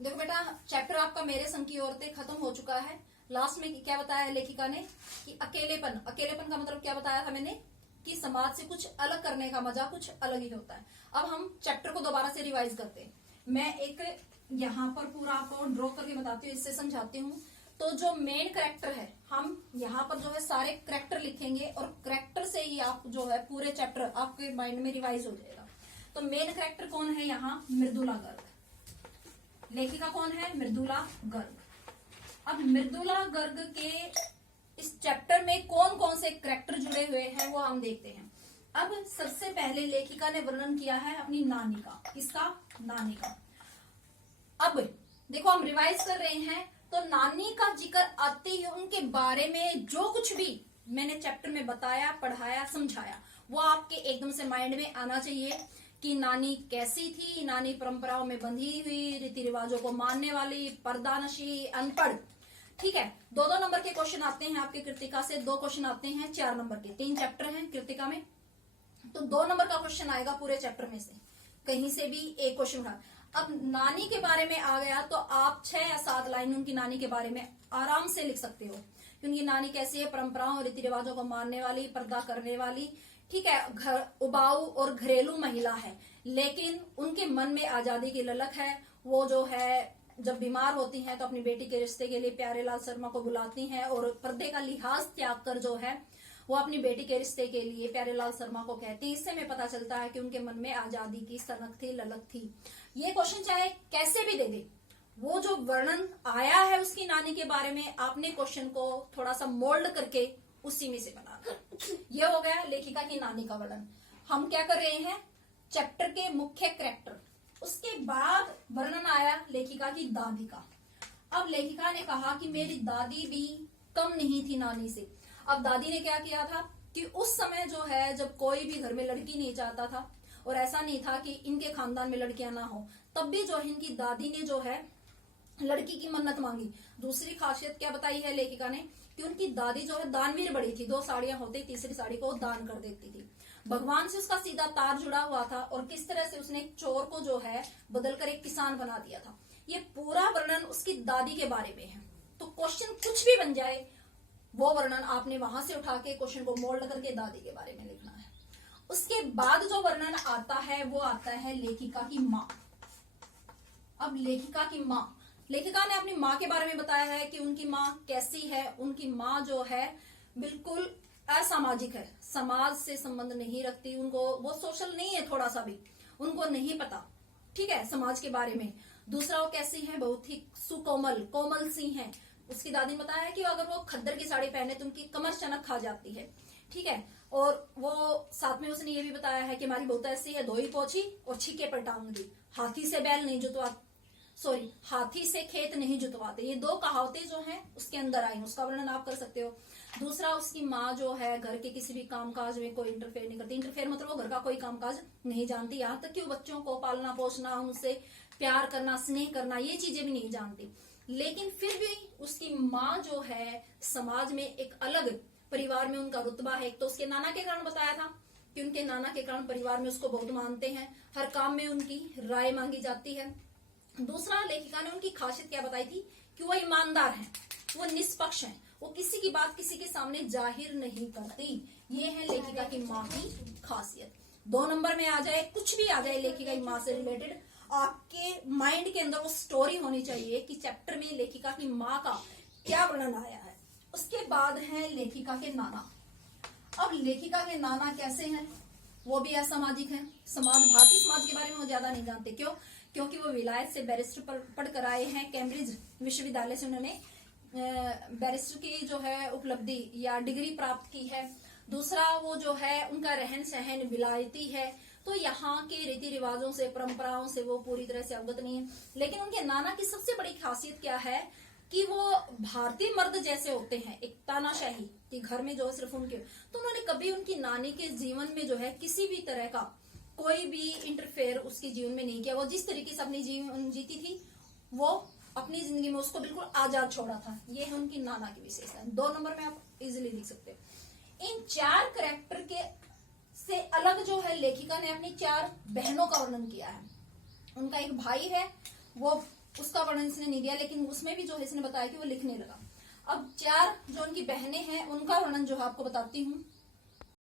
देखो बेटा, चैप्टर आपका मेरे संग की औरतें खत्म हो चुका है। लास्ट में क्या बताया लेखिका ने कि अकेलेपन, अकेलेपन का मतलब क्या बताया था मैंने कि समाज से कुछ अलग करने का मजा कुछ अलग ही होता है। अब हम चैप्टर को दोबारा से रिवाइज करते हैं। मैं एक यहाँ पर पूरा आपको ड्रॉ करके बताती हूँ, इससे समझाती हूँ। तो जो मेन करेक्टर है, हम यहाँ पर जो है सारे करेक्टर लिखेंगे और करेक्टर से ही आप जो है पूरे चैप्टर आपके माइंड में रिवाइज हो जाएगा। तो मेन करेक्टर कौन है यहाँ? मृदुला गर्ग। लेखिका कौन है? मृदुला गर्ग। अब मृदुला गर्ग के इस चैप्टर में कौन कौन से करेक्टर जुड़े हुए हैं वो हम देखते हैं। अब सबसे पहले लेखिका ने वर्णन किया है अपनी नानी का। किसका? नानी का। अब देखो, हम रिवाइज कर रहे हैं तो नानी का जिक्र आते ही उनके बारे में जो कुछ भी मैंने चैप्टर में बताया, पढ़ाया, समझाया, वो आपके एकदम से माइंड में आना चाहिए कि नानी कैसी थी। नानी परंपराओं में बंधी हुई, रीति रिवाजों को मानने वाली, पर्दानशी, अनपढ़। ठीक है, 2-2 नंबर के क्वेश्चन आते हैं आपके कृतिका से, 2 क्वेश्चन आते हैं 4 नंबर के। 3 चैप्टर हैं कृतिका में, तो 2 नंबर का क्वेश्चन आएगा पूरे चैप्टर में से, कहीं से भी एक क्वेश्चन उठा। अब नानी के बारे में आ गया तो आप 6 या 7 लाइन उनकी नानी के बारे में आराम से लिख सकते हो कि उनकी नानी कैसी है, परंपराओं रीति रिवाजों को मानने वाली, पर्दा करने वाली। ठीक है, घर उबाऊ और घरेलू महिला है, लेकिन उनके मन में आजादी की ललक है। वो जो है जब बीमार होती हैं तो अपनी बेटी के रिश्ते के लिए प्यारेलाल शर्मा को बुलाती हैं और पर्दे का लिहाज त्याग कर जो है वो अपनी बेटी के रिश्ते के लिए प्यारेलाल शर्मा को कहती है। इससे में पता चलता है कि उनके मन में आजादी की सनक थी, ललक थी। ये क्वेश्चन चाहे कैसे भी दे दे, वो जो वर्णन आया है उसकी नानी के बारे में, आपने क्वेश्चन को थोड़ा सा मोल्ड करके उसी में से बनाना। ये हो गया लेखिका की नानी का वर्णन। हम क्या कर रहे हैं? चैप्टर के मुख्य कैरेक्टर। उसके बाद वर्णन आया लेखिका की दादी का। अब लेखिका ने कहा कि मेरी दादी भी कम नहीं थी नानी से। अब दादी ने क्या किया था कि उस समय जो है जब कोई भी घर में लड़की नहीं चाहता था और ऐसा नहीं था कि इनके खानदान में लड़कियां ना हो, तब भी जो है इनकी दादी ने जो है लड़की की मन्नत मांगी। दूसरी खासियत क्या बताई है लेखिका ने कि उनकी दादी जो है दानवीर बड़ी थी। 2 साड़ियां होती, तीसरी साड़ी को दान कर देती थी। भगवान से उसका सीधा तार जुड़ा हुआ था और किस तरह से उसने एक चोर को जो है बदलकर एक किसान बना दिया था। ये पूरा वर्णन उसकी दादी के बारे में है। तो क्वेश्चन कुछ भी बन जाए, वो वर्णन आपने वहां से उठा के क्वेश्चन को मोल्ड करके दादी के बारे में लिखना है। उसके बाद जो वर्णन आता है वो आता है लेखिका की माँ। अब लेखिका की माँ, लेखिका ने अपनी माँ के बारे में बताया है कि उनकी माँ कैसी है। उनकी माँ जो है बिल्कुल असामाजिक है, समाज से संबंध नहीं रखती। उनको वो सोशल नहीं है, थोड़ा सा भी उनको नहीं पता, ठीक है, समाज के बारे में। दूसरा, वो कैसी है? बहुत ही सुकोमल, कोमल सी है। उसकी दादी ने बताया कि अगर वो खद्दर की साड़ी पहने तो उनकी कमर चनक खा जाती है। ठीक है, और वो साथ में उसने ये भी बताया है कि हमारी बहुत ऐसी है, धोई पोछी और छीके पर टांग दी, हाथी से बैल नहीं जुतवा, सॉरी, हाथी से खेत नहीं जुतवाते। ये 2 कहावतें जो हैं उसके अंदर आई, उसका वर्णन आप कर सकते हो। दूसरा, उसकी माँ जो है घर के किसी भी कामकाज में कोई इंटरफेयर नहीं करती। इंटरफेयर मतलब वो घर का कोई कामकाज नहीं जानती, यहाँ तक कि वो बच्चों को पालना पोसना, उनसे प्यार करना, स्नेह करना, ये चीजें भी नहीं जानती। लेकिन फिर भी उसकी माँ जो है समाज में एक अलग परिवार में उनका रुतबा है। एक तो उसके नाना के कारण बताया था कि उनके नाना के कारण परिवार में उसको बहुत मानते हैं, हर काम में उनकी राय मांगी जाती है। दूसरा, लेखिका ने उनकी खासियत क्या बताई थी कि वो ईमानदार हैं, वो निष्पक्ष हैं, वो किसी की बात किसी के सामने जाहिर नहीं करती। ये है लेखिका की माँ की खासियत। 2 नंबर में आ जाए, कुछ भी आ जाए लेखिका की माँ से रिलेटेड, आपके माइंड के अंदर वो स्टोरी होनी चाहिए कि चैप्टर में लेखिका की माँ का क्या वर्णन आया है। उसके बाद है लेखिका के नाना। अब लेखिका के नाना कैसे हैं? वो भी असामाजिक हैं। भारतीय समाज के बारे में वो ज्यादा नहीं जानते। क्यों? क्योंकि वो विलायत से बैरिस्टर पढ़ कर आए हैं। कैम्ब्रिज विश्वविद्यालय से उन्होंने बैरिस्टर की जो है उपलब्धि या डिग्री प्राप्त की है। दूसरा, वो जो है उनका रहन सहन विलायती है, तो यहाँ के रीति रिवाजों से, परंपराओं से वो पूरी तरह से अवगत नहीं है। लेकिन उनके नाना की सबसे बड़ी खासियत क्या है कि वो भारतीय मर्द जैसे होते हैं, एक तानाशाही कि घर में जो सिर्फ उनके। तो उन्होंने कभी उनकी नानी के जीवन में जो है किसी भी तरह का कोई भी इंटरफेयर उसके जीवन में नहीं किया। वो जिस तरीके से अपनी जीवन जीती थी, वो अपनी जिंदगी में उसको बिल्कुल आजाद छोड़ा था। ये है उनकी नाना की विशेषता। 2 नंबर में आप इजिली लिख सकते हैं। इन 4 कैरेक्टर के से अलग जो है लेखिका ने अपनी 4 बहनों का वर्णन किया है। उनका एक भाई है, वो उसका वर्णन इसने नहीं दिया, लेकिन उसमें भी जो है इसने बताया कि वो लिखने लगा। अब 4 जो उनकी बहनें हैं उनका वर्णन जो है आपको बताती हूँ।